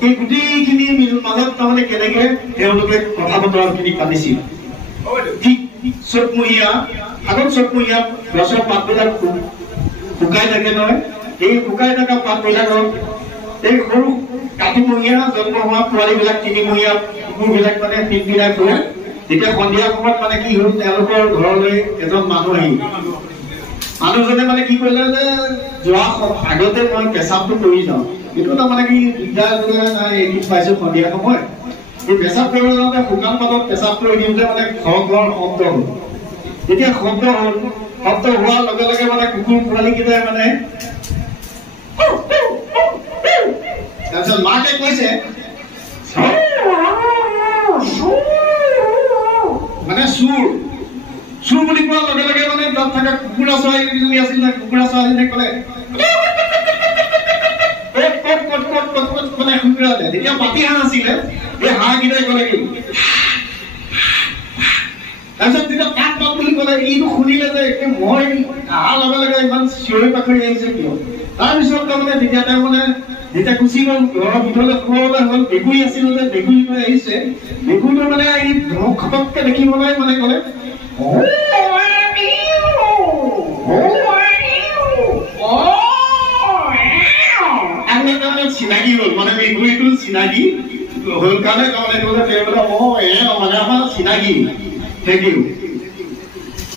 এই গোটেইখিনি মাজত তাৰমানে কেনেকে তেওঁলোকে কথা বতৰাখিনি পাতিছিল ঠিক চ'তমহীয়া আগত চ'তমহীয়া গছৰ পাতবিলাক শুকাই থাকে নহয় এই শুকাই থকা পাতবিলাকত এই সৰু কাতিমহীয়া জন্ম হোৱা পোৱালীবিলাক তিনিমহীয়া কুকুৰবিলাক মানে পিনপিনাই ফুৰে তেতিয়া সন্ধিয়া সময়ত মানে কি হ'ল তেওঁলোকৰ ঘৰলৈ এজন মানুহ আহিল মানুহজনে মানে কি কৰিলে যে যোৱা আগতে মই পেচাবটো কৰি যাওঁ কিন্তু তাৰমানে কি দিগদাৰ নাই এদিন পাইছো সন্ধিয়া সময় এই পেচাব কৰিব যাওঁতে শুকান পাতত পেচাব কৰি দিওঁতে মানে ঘৰ শব্দ হ'ল যেতিয়া শব্দ হোৱাৰ লগে লগে মানে কুকুৰ পোৱালীকেইটাই মানে তাৰপিছত মাকে কৈছে মানে চুৰ বুলি কোৱাৰ লগে লগে মানে তাত থকা কুকুৰা চৰাইজনী আছিল না কুকুৰা চৰাইজনীয়ে ক'লে মানে কুকুৰা তেতিয়া পাতি হাঁহ আছিলে এই হাঁহকেইটাই ক'লে কি তাৰপিছত যেতিয়া কাক পাত বুলি ক'লে এইটো শুনিলে যে মই অহাৰ লগে লগে ইমান চিঞৰি পাখৰি আহিছে কিয় তাৰপিছত তাৰমানে তেতিয়া তেওঁ মানে যেতিয়া গুচি গ'ল ঘৰৰ ভিতৰলৈ সোমাবলৈ হ'ল মেকুৰী আছিল যে মেকুৰী লৈ আহিছে মেকুৰীটো মানে এই ধৰক খটককে দেখি পেলাই মানে ক'লে চিনাকি হ'ল মানে মেকুৰীটো চিনাকি হ'ল কাৰণে তাৰমানে তেওঁলোকে মানে আমাৰ চিনাকি থেংক ইউ